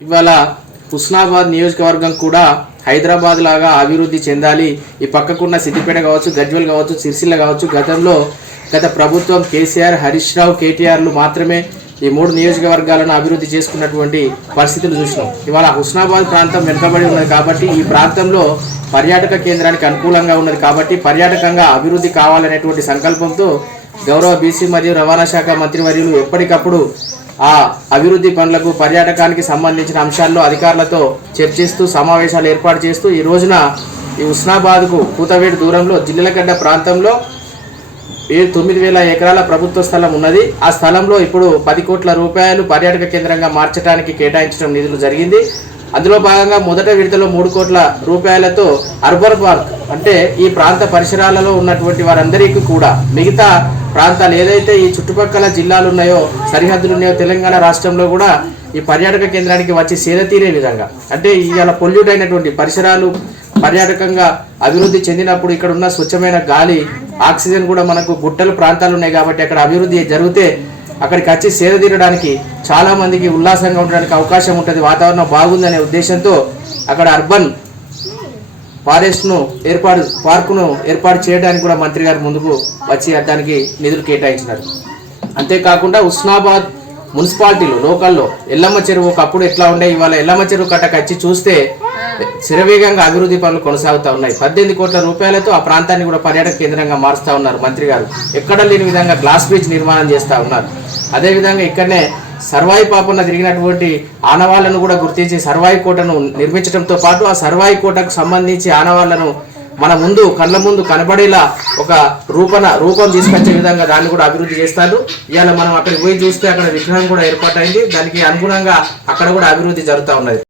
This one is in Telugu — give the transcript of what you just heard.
ఇవాళ హుస్నాబాద్ నియోజకవర్గం కూడా హైదరాబాద్ లాగా అభివృద్ధి చెందాలి. ఈ పక్కకున్న సిద్దిపేట కావచ్చు, గజ్వేల్ కావచ్చు, సిరిసిల్ల కావచ్చు, గత ప్రభుత్వం కేసీఆర్, హరీష్ రావు, కేటీఆర్లు మాత్రమే ఈ 3 నియోజకవర్గాలను అభివృద్ధి చేసుకున్నటువంటి పరిస్థితులు చూసినాం. ఇవాళ హుస్నాబాద్ ప్రాంతం వెనుకబడి ఉన్నది కాబట్టి ఈ ప్రాంతంలో పర్యాటక కేంద్రానికి అనుకూలంగా ఉన్నది కాబట్టి పర్యాటకంగా అభివృద్ధి కావాలనేటువంటి సంకల్పంతో గౌరవ బీసీ మరియు రవాణా శాఖ మంత్రివర్యులు ఎప్పటికప్పుడు ఆ అభివృద్ధి పనులకు పర్యాటకానికి సంబంధించిన అంశాల్లో అధికారులతో చర్చిస్తూ సమావేశాలు ఏర్పాటు చేస్తూ ఈ రోజున ఈ హుస్నాబాద్కు కూతవేడు దూరంలో జిల్లెలగడ్డ ప్రాంతంలో 9,000 ఎకరాల ప్రభుత్వ స్థలం ఉన్నది. ఆ స్థలంలో ఇప్పుడు 10 కోట్ల రూపాయలు పర్యాటక కేంద్రంగా మార్చడానికి కేటాయించడం నిధులు జరిగింది. అందులో భాగంగా మొదట విడతలో 3 కోట్ల రూపాయలతో అర్బన్ పార్క్ అంటే ఈ ప్రాంత పరిసరాలలో ఉన్నటువంటి వారందరికీ కూడా మిగతా ప్రాంతాలు ఏదైతే ఈ చుట్టుపక్కల జిల్లాలు ఉన్నాయో, సరిహద్దులు ఉన్నాయో తెలంగాణ రాష్ట్రంలో కూడా ఈ పర్యాటక కేంద్రానికి వచ్చి సేద తీరే విధంగా అంటే ఇవాళ పొల్యూట్ అయినటువంటి పరిసరాలు పర్యాటకంగా అభివృద్ధి చెందినప్పుడు ఇక్కడ ఉన్న స్వచ్ఛమైన గాలి, ఆక్సిజన్ కూడా మనకు గుట్టల ప్రాంతాలు ఉన్నాయి కాబట్టి అక్కడ అభివృద్ధి జరిగితే అక్కడికి వచ్చి సేద తీరడానికి చాలా మందికి ఉల్లాసంగా ఉండడానికి అవకాశం ఉంటుంది. వాతావరణం బాగుందనే ఉద్దేశంతో అక్కడ అర్బన్ పార్కును ఏర్పాటు చేయడానికి కూడా మంత్రి గారు ముందుకు వచ్చి దానికి నిధులు కేటాయించినారు. అంతేకాకుండా హుస్నాబాద్ మున్సిపాలిటీలో లోకల్లో ఎల్లమ్మ చెరువు ఒకప్పుడు ఎట్లా ఉండే, ఇవాళ ఎల్లమ్మ చెరువు కట్టకు వచ్చి చూస్తే శరవేగంగా అభివృద్ధి పనులు కొనసాగుతూ ఉన్నాయి. 18 కోట్ల రూపాయలతో ఆ ప్రాంతాన్ని కూడా పర్యాటక కేంద్రంగా మారుస్తూ ఉన్నారు మంత్రి గారు. ఎక్కడ లేని విధంగా గ్లాస్ బ్రిడ్జ్ నిర్మాణం చేస్తూ ఉన్నారు. అదేవిధంగా ఇక్కడనే సర్వాయి పాపన్న తిరిగినటువంటి ఆనవాళ్లను కూడా గుర్తించి సర్వాయి కోటను నిర్మించడంతో పాటు ఆ సర్వాయి కోటకు సంబంధించి ఆనవాళ్లను మన ముందు కళ్ళ ముందు కనబడేలా ఒక రూపం తీసుకొచ్చే విధంగా దాన్ని కూడా అభివృద్ధి చేస్తారు. ఇవాళ మనం అక్కడికి పోయి చూస్తే అక్కడ విగ్రహం కూడా ఏర్పాటైంది. దానికి అనుగుణంగా అక్కడ కూడా అభివృద్ధి జరుగుతూ ఉన్నది.